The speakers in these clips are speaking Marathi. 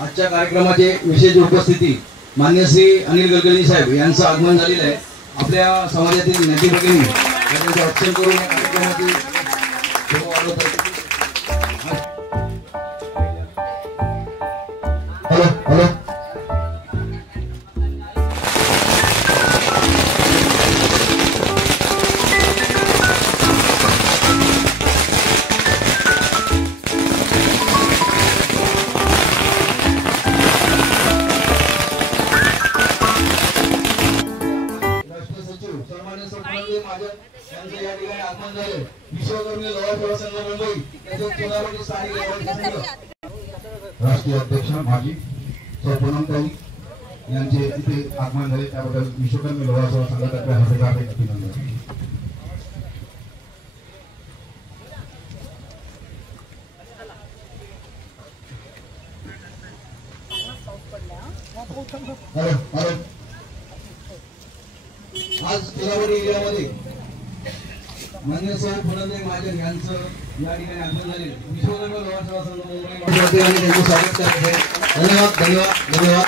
आजच्या कार्यक्रमाचे विशेष उपस्थिती मान्य श्री अनिल गडकरी साहेब यांचं आगमन झालेलं आहे। आपल्या समाजातील नेते भगिनी यांचे औक्षण करून या कार्यक्रमाची राष्ट्रीय अध्यक्ष माजी पूनमताई यांचे इथे आगमन झाले त्याबद्दल विश्वकर्मी लोहा सेवा संघातर्फे हार्दिक अभिनंदन। आज कोल्हापूर एरियामध्ये मान्य साहेब फुलंदे महाजन यांचं या ठिकाणी आगमन झाले। विश्वकर्मा लोहा सेवा संघ मुंबई आणि त्यांचं स्वागत करत आहे। धन्यवाद धन्यवाद धन्यवाद।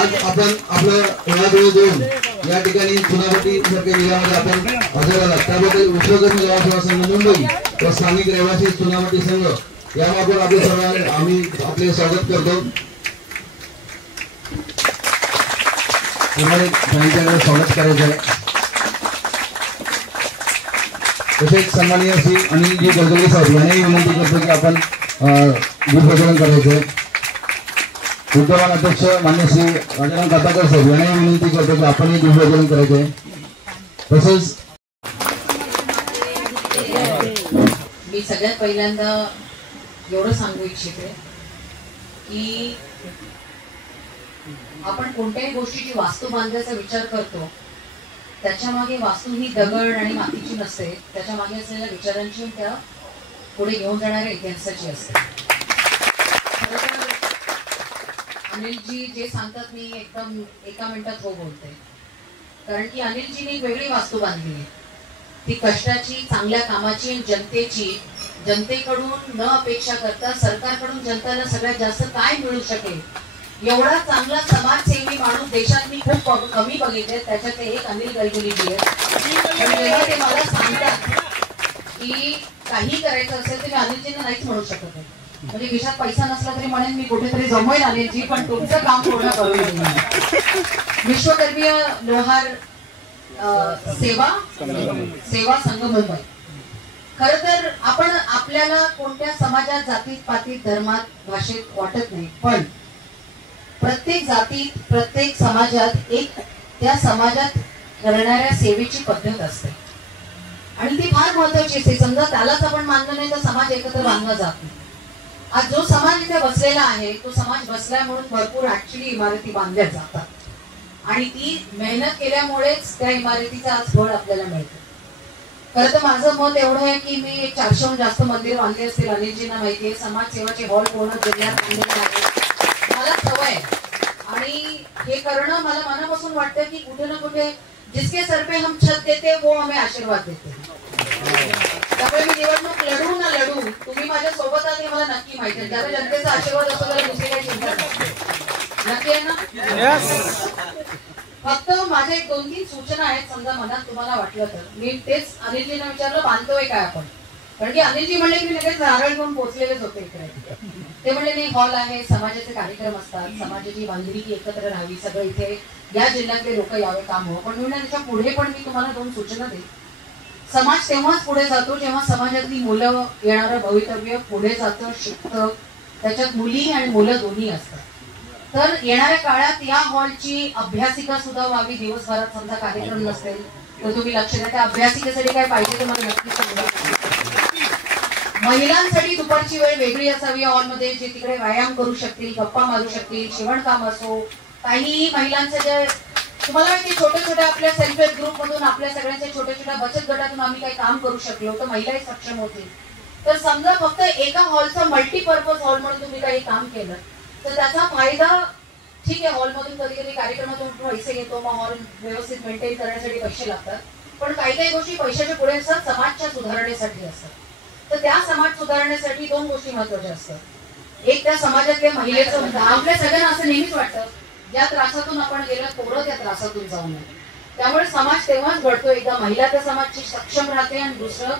आज आपण आपलं वेळावेळ देऊन या ठिकाणी चुनावटी सारख्या जिल्ह्यामध्ये आपण हजर आलात त्याबद्दल विश्वकर्मा लोहा सेवा संघ मुंबई व स्थानिक रहिवासी चुनावटी संघ याबाबत आपले सर्वांनी आम्ही आपले स्वागत करतो। त्यांच्याकडे स्वागत करायचं आहे। तसेच सन्माननीय श्री अनिलजी गडकरी साहेब यांनाही विनंती करतो की आपण दीपप्रज्वलन करायचे। विद्यमान अध्यक्ष मान्य श्री राजाराम काताकर साहेब यांनाही विनंती करतो की आपणही दीपप्रज्वलन करायचे। तसेच मी सगळ्यात पहिल्यांदा एवढं सांगू इच्छिते की आपण कोणत्याही गोष्टीची वास्तू बांधायचा विचार करतो त्याच्या मागे वास्तू ही दगड आणि मातीची नसते, त्याच्या मागे असलेल्या विचारांची त्या पुढे घेऊन जाणाऱ्या इतिहासाची असते। अनिलजी जे सांगतात मी एकदम एका मिनिटात हो बोलते, कारण की अनिलजीने एक वेगळी वास्तू बांधली आहे, ती कष्टाची, चांगल्या कामाची आणि जनतेची। जनतेकडून न अपेक्षा करता सरकारकडून जनतेला सगळ्यात जास्त काय मिळू शकेल एवढा चांगला समाजसेवी माणूस देशात मी खूप कमी बघितले, त्याच्यात एक अनिल गडकरीजी आहेत। जेव्हा ते मला सांगतात की काही करायचं असेल तर मी अनिलजींना नाहीच म्हणू शकत नाही, म्हणजे खिशात पैसा नसला तरी म्हणेन मी कुठेतरी जमवेल अनिलजी, पण तुमचं काम पूर्ण करून विश्वकर्मीय लोहार सेवा संघ मुंबई। खर तर आपण आपल्याला कोणत्या समाजात, जातीत, पातीत, धर्मात, भाषेत वाटत नाही, पण प्रत्येक जातीत, प्रत्येक समाजात एक त्या समाजात करणाऱ्या सेवेची पद्धत असते आणि ती फार महत्वाची असते। समजा त्यालाच आपण मानलं नाही तर समाज एकत्र बांधला जात नाही। आज जो समाज इथे बसलेला आहे तो समाज बसला म्हणून भरपूर ऍक्च्युली इमारती बांधल्या जातात आणि ती मेहनत केल्यामुळेच त्या इमारतीचा आज फळ आपल्याला मिळतं. खरं तर माझं मत एवढं आहे की मी 400हून जास्त मंदिर बांधले असतील. अनिलजींना माहिती आहे समाजसेवाचे हॉल पूर्ण जिल्ह्यात बांधलेले आहेत. मला सवय आहे आणि हे करणं मला मनापासून वाटतं की कुठे ना कुठे जिसके सर पे हम छत देते वो हमें आशीर्वाद देते. त्यामुळे मी निवडणूक लढू ना लढू तुम्ही माझ्या सोबत आहात हे मला नक्की माहिती आहे. ज्याला जनतेचा आशीर्वाद असतो त्याला दुसरी काही चिंता नाही. नक्की आहे ना? फक्त माझ्या 1-2-3 सूचना आहेत. समजा मनात तुम्हाला वाटलं तर मी तेच अनिलजींना विचारलं बांधतोय काय आपण. कारण की अनिलजी म्हणले की मी लगेच नारळ घेऊन पोहोचलेलेच होते इकडे. ते म्हणले नाही हॉल आहे, समाजाचे कार्यक्रम असतात, समाजाची बांधिलकी एकत्र राहावी, सगळं इथे या जिल्ह्यातले लोक यावे काम हो. पण म्हणून त्याच्या पुढे पण मी तुम्हाला 2 सूचना देईन. समाज तेव्हाच पुढे जातो जेव्हा समाजातली मुलं येणारं भवितव्य पुढे जातं, शिकतं, त्याच्यात मुली आणि मुलं दोन्ही असतात. तर येणाऱ्या काळात या हॉलची अभ्यासिका सुद्धा व्हावी. दिवसभरात समजा कार्यक्रम नसेल तर तुम्ही लक्ष द्या. त्या अभ्यासिकेसाठी काय पाहिजे ते मला नक्की सांगा. महिलांसाठी दुपारची वेळ वेगळी असावी हॉलमध्ये, जे तिकडे व्यायाम करू शकतील, गप्पा मारू शकतील, शिवणकाम असो, काही महिलांचं जे तुम्हाला माहिती छोट्या छोट्या आपल्या सेल्फ हेल्प ग्रुप मधून आपल्या सगळ्यांच्या छोट्या छोट्या बचत गटातून आम्ही काही काम करू शकलो तर महिलाही सक्षम होतील. तर समजा फक्त एका हॉलचा मल्टीपर्पज हॉल म्हणून तुम्ही काही काम केलं तर त्याचा फायदा ठीक आहे. हॉलमधून कधी कधी कार्यक्रमातून पैसे घेतो, मग हॉल व्यवस्थित मेंटेन करण्यासाठी पैसे लागतात, पण काही काही गोष्टी पैशाच्या पुढे असतात, समाजच्या सुधारणेसाठी असतात. तर त्या समाज सुधारण्यासाठी 2 गोष्टी महत्वाच्या असतात. एक त्या समाजातल्या महिलेचं आपल्या सगळ्यांना असं नेहमीच वाटतं ज्या त्रासातून आपण गेलो पोरं त्या त्रासातून जाऊ नये. त्यामुळे समाज तेव्हाच घडतो एकदा महिला त्या समाजाची सक्षम राहते आणि दुसरं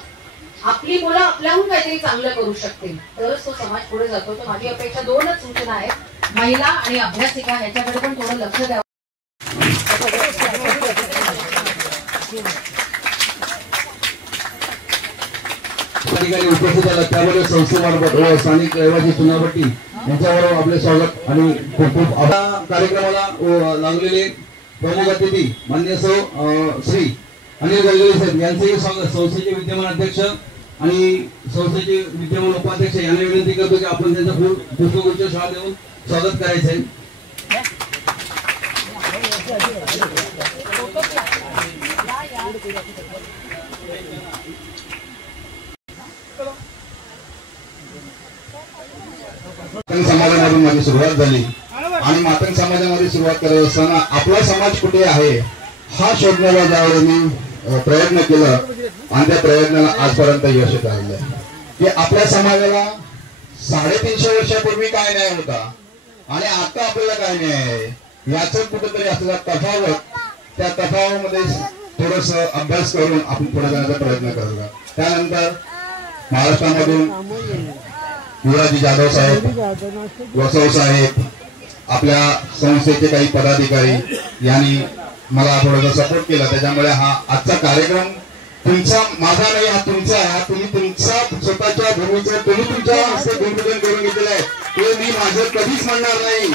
आपली मुलं आपल्याहून काहीतरी चांगलं करू शकतील तरच तो समाज पुढे जातो. तर माझी अपेक्षा 2च सूचना आहेत, महिला आणि अभ्यासिका ह्याच्याकडे पण थोडं लक्ष द्यावं. ठिकाणी उपस्थित झाला त्यामध्ये संस्थेमार्फत व स्थानिक रहिवासी चुनावटी यांच्याबरोबर आपले स्वागत आणि खूप खूप आभार. कार्यक्रमाला लागलेले प्रमुख अतिथी मान्य श्री अनिल गलगली साहेब यांचेही स्वागत. संस्थेचे विद्यमान अध्यक्ष आणि संस्थेचे विद्यमान उपाध्यक्ष यांना विनंती करतो की आपण त्यांचा पुष्पगुच्छ शाळा देऊन स्वागत करायचं आहे. समाजामधून माझी सुरुवात झाली आणि मातंग समाजामध्ये सुरुवात करत असताना आपला समाज कुठे आहे हा शोधण्याला ज्यावेळी मी प्रयत्न केला आणि त्या प्रयत्नाला आजपर्यंत यश आलेलं आहे की आपल्या समाजाला 350 वर्षापूर्वी काय न्याय होता आणि आता आपल्याला काय न्याय आहे याचं कुठेतरी असलेला तफावत, त्या तफावतमध्ये थोडस अभ्यास करून आपण पुढे जाण्याचा प्रयत्न करतो. त्यानंतर महाराष्ट्रामधून युवराजी जाधव साहेब, वसव साहेब, आपल्या संस्थेचे काही पदाधिकारी यांनी मला थोडासा सपोर्ट केला. त्याच्यामुळे हा आजचा कार्यक्रम तुमचा माझा नाही, हा तुमचा आहे. हा तुम्ही तुमचा स्वतःच्या भूमीचं तुम्ही तुमच्या हस्ते भूमिपूजन करून घेतलेलं आहे. ते मी माझं कधीच म्हणणार नाही,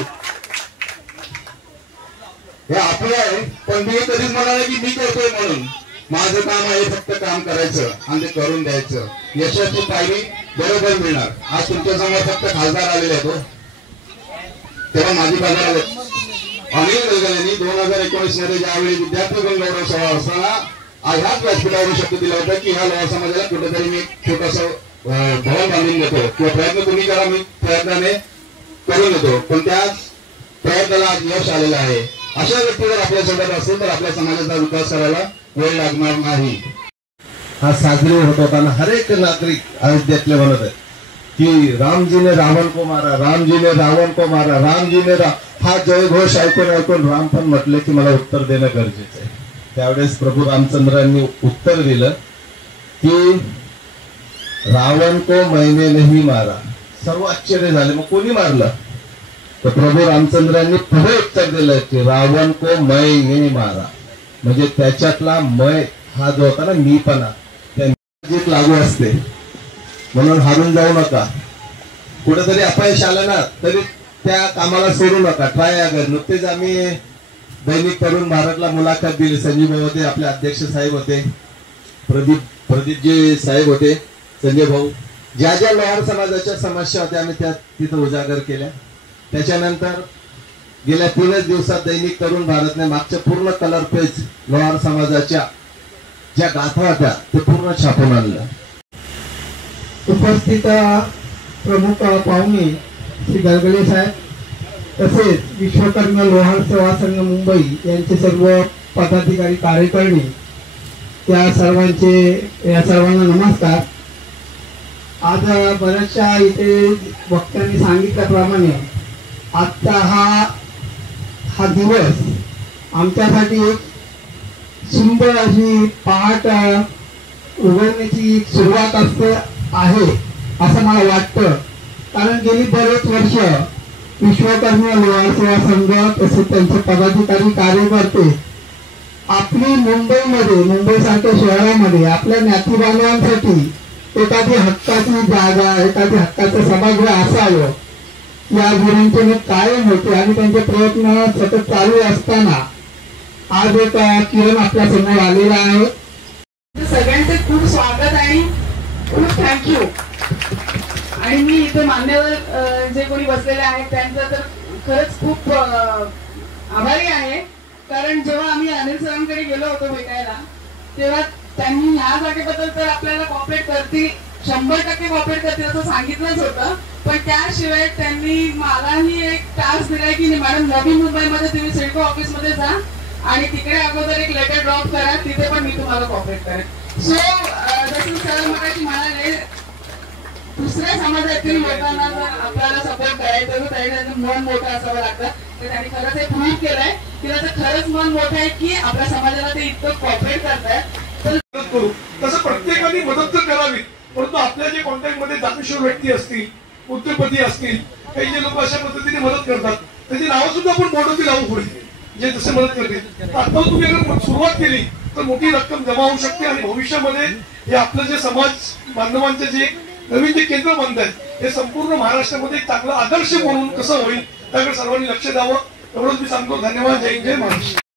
हे आपलं आहे, पण मी कधीच म्हणणार नाही की मी करतोय म्हणून. माझं काम आहे फक्त काम करायचं आणि ते करून द्यायचं. यशाची पायरी बरोबर मिळणार. आज तुमच्या समोर फक्त खासदार आलेले आहेत, तेव्हा माझी बाजार अनिल गलगलेंनी 2019 मध्ये ज्यावेळी विद्यार्थी गौरव सोहळा असताना ह्याच व्यासपीठावरून शब्द दिला होता की ह्या लोहा समाजाला कुठेतरी मी छोटस भवन बांधून देतो किंवा प्रयत्न तुम्ही करा, मी प्रयत्नाने करून देतो. पण त्याच प्रयत्नाला आज यश आलेलं आहे. अशा व्यक्ती जर आपल्या सोबत असेल तर आपल्या समाजाचा विकास करायला वेळ लागणार नाही. हा साजरे होत होताना हर एक नागरिक अयोध्येतले म्हणत आहे की रामजी ने रावण को मारा, रामजी ने रावण को मारा, रामजी ने हा जयघोष ऐकून ऐकून राम पण म्हटले की मला उत्तर देणं गरजेचं आहे. त्यावेळेस प्रभू रामचंद्रांनी उत्तर दिलं की रावण को मैंने नहीं मारा. सर्व आश्चर्य झाले, मग कोणी मारलं? तर प्रभू रामचंद्रांनी पुढे उत्तर दिलं की रावण को मैंने मारा. म्हणजे त्याच्यातला मय हा जो होता ना मीपणा त्या लागू असते. म्हणून हारून जाऊ नका. कुठेतरी अपयश आलं ना तरी त्या कामाला सोडू नका, ट्राय अगर. नुकतेच आम्ही दैनिक तरुण भारतला मुलाखत दिली. संजीव भाऊ होते, आपले अध्यक्ष साहेब होते, प्रदीपजी साहेब होते, संजय भाऊ ज्या ज्या लोहार समाजाच्या समस्या होत्या आम्ही त्या तिथं उजागर केल्या. त्याच्यानंतर गेल्या 3 दिवसात दैनिक तरुण भारतने मागच्या पूर्ण कलर पेज लोहार समाजाच्या ज्या गाथा होत्या ते पूर्ण छापून आणलं. उपस्थित प्रमुख पाहुणे श्री गलगले साहेब तसेच विश्वकर्मा लोहार सेवा संघ मुंबई यांचे सर्व पदाधिकारी कार्यकारिणी या सर्वांना नमस्कार. आज बऱ्याचशा इथे वक्त्यांनी सांगितल्याप्रमाणे आजचा हा दिवस आमच्यासाठी एक सुंदर अशी पहाट उघडण्याची सुरुवात आहे असं मला वाटतं. कारण गेली बरेच वर्ष विश्वकर्मा लोहार सेवा संघ तसेच त्यांचे पदाधिकारी कार्यकर्ते आपली मुंबईसारख्या शहरामध्ये आपल्या ज्ञाती बांधवांसाठी एखादी हक्काची जागा एखादी हक्काचं सभागृह असावं या गुरूंचे कायम होते आणि त्यांचे प्रयत्न सतत चालू असताना आज एक किरण आपल्या समोर आलेला आहे. सगळ्यांचे खूप स्वागत आणि खूप थँक्यू. आणि मी इथे मान्यवर जे कोणी बसलेले आहेत त्यांचं तर खरंच खूप आभारी आहे. कारण जेव्हा आम्ही अनिल सरांकडे गेलो होतो भेटायला तेव्हा त्यांनी ह्या जागेबद्दल तर आपल्याला कॉपरेट करतील 100% कॉपरेट करतील असं सांगितलंच होतं. पण त्याशिवाय त्यांनी मलाही एक टास्क दिलाय की मॅडम नवी मुंबईमध्ये तुम्ही सिडको ऑफिसमध्ये जा आणि तिकडे अगोदर एक लेटर ड्रॉप करा, तिथे पण मी तुम्हाला कॉपरेट करेन. सो जसं सर मगाशी म्हणाले दुसऱ्या समाजातील लोकांना जर आपल्याला सपोर्ट करायचं तर त्यांचं मन मोठं असावं लागतं. तर त्यांनी खरंच हे प्रूव्ह केलंय की त्याचं खरंच मन मोठं आहे की आपल्या समाजाला ते इतकं कॉपरेट करतायत. करू तसं प्रत्येकाने मदत तर करावी. परंतु आपल्या जे कॉन्टॅक्ट मध्ये जातीश्वर व्यक्ती असतील उद्योगपती असतील काही जे लोक अशा पद्धतीने मदत करतात त्याची नावं सुद्धा आपण बोर्डवरती लावू पुढे जे जसे मदत करतील. आता तुम्ही अगर सुरुवात केली तर मोठी रक्कम जमा होऊ शकते आणि भविष्यामध्ये हे आपलं जे समाज बांधवांचे जे नवीन जे केंद्र बनत आहेत हे संपूर्ण महाराष्ट्रामध्ये एक चांगला आदर्श म्हणून कसं होईल त्याकडे सर्वांनी लक्ष द्यावं एवढंच मी सांगतो. धन्यवाद. जय हिंद, जय महाराष्ट्र.